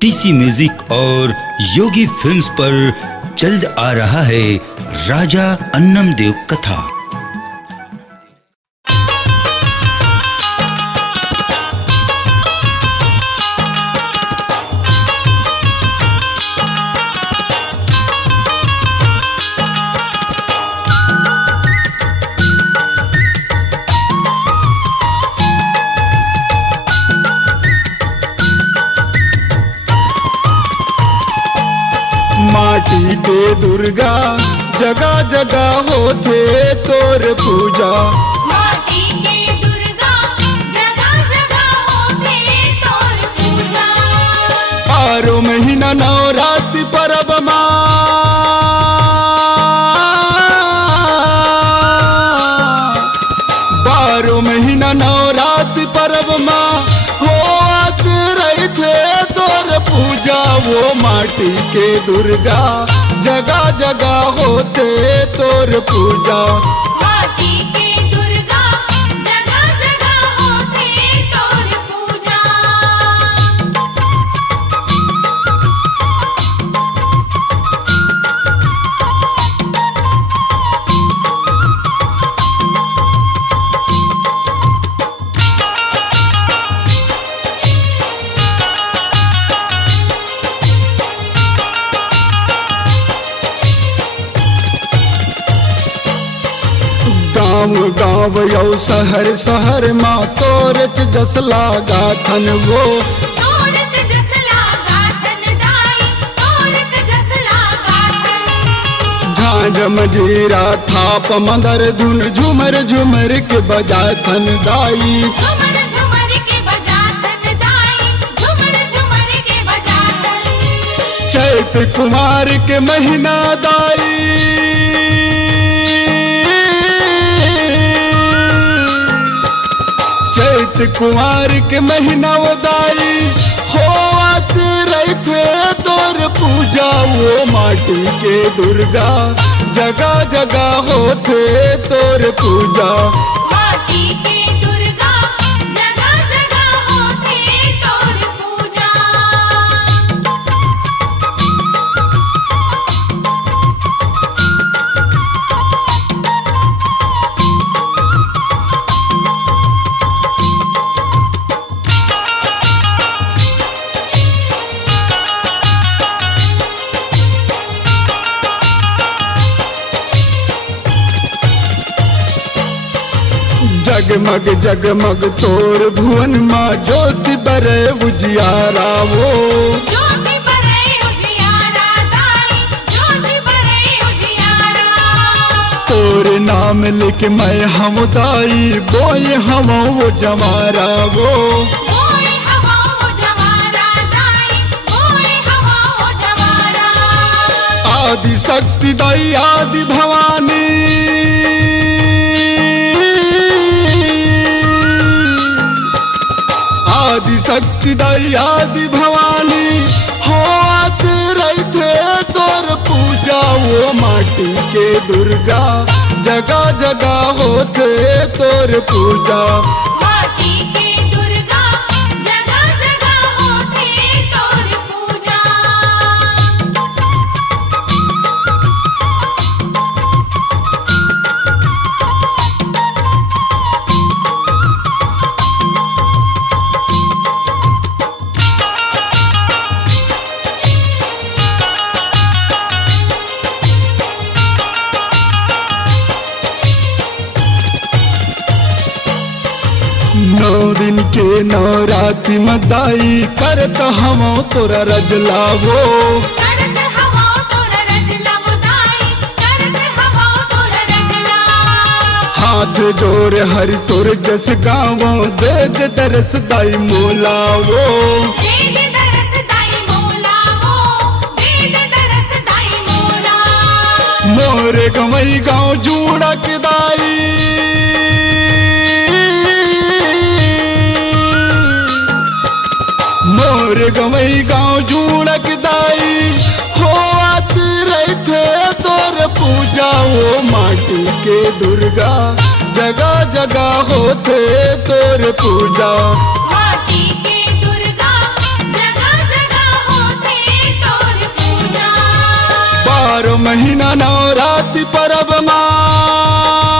TC music और Yogi films पर जल्द आ रहा है राजा अन्नमदेव कथा। माटी के दुर्गा जगह जगह होते तोर पूजा। माटी के दुर्गा जगह जगह होते तोर पूजा। बारो महीना नवरात्रि परब माँ, बारो महीना नवरात्रि परब माँ होत रही थे तोर पूजा। वो माटी के दुर्गा जगह जगह होते तोर पूजा। माटी के दुर्गा जगह जगह होते तोर पूजा। गाँव गाँव यौ शहर शहर माँ तोरच जस लागा थन वो। तोरच जस लागा थन दाई, तोरच जस लागा थन। झांझ मजीरा थाप मंदर धुन झुमर झुमर के बजा थन दाई। झुमर झुमर के बजा थन दाई, झुमर झुमर के बजा थन। चैत कुमार के महीना दाई, चैत कुमार के महीना वो दाई होत रही थे तोर पूजा। वो माटी के दुर्गा जगह जगह होते तोर पूजा। माटी के दुर्गा जगह जगह होते तोर पूजा। जगमग जगमग तोर भुवन माँ ज्योति बरे उजियारा वो। ज्योति बरे उजियारा दाई, ज्योति बरे उजियारा। तोर नाम लिख मैं हम दाई बोए हम वो जमारा वो। बोए हवा वो जवारा दाई, बोए हवा वो जवारा। आदि शक्ति दाई आदि भवानी, आदि शक्ति दाई आदि भवानी होत रही थे तोर पूजा। वो माटी के दुर्गा जगह जगह होते तोर पूजा। माटी के दुर्गा जगह जगह होते तोर पूजा। नौ दिन के नवरात्रि मदाई करत हम तोरा रजला वो। करत हवा तोर रजला मुदाई, करत हवा तोर रजला। हाथ जोर हरि तोर जस गावो दे दे दरस दाई मोला वो। दे दे दरस दाई मौला वो, दे दे दरस दाई मौला। मोरे गमई गाँव जूड़ा के दाई, मोरे गमई गाँव जूड़ा के दाई होत रही थे तोर पूजा। वो माटी के दुर्गा जगह जगह होते तोर पूजा। माटी के दुर्गा जगह जगह 12 महीना नवरात्रि परब माँ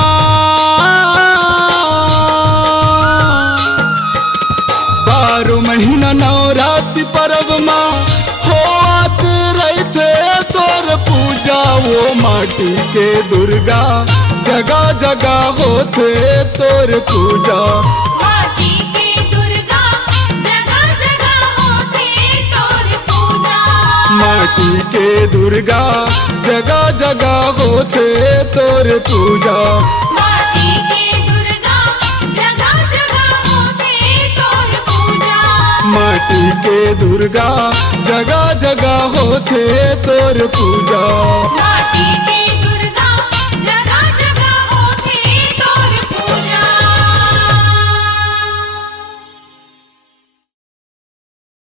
12 महीना नवरात्रि परब माँ होत रहते तोर पूजा वो माटी के दुर्गा जगह जगह होते तोर पूजा माटी के दुर्गा जगह जगह होते तोर पूजा माटी के दुर्गा जगह जगह होते तोर पूजा माटी के दुर्गा जगह जगह होते तोर पूजा माटी के दुर्गा जगह जगह होते तोर पूजा माटी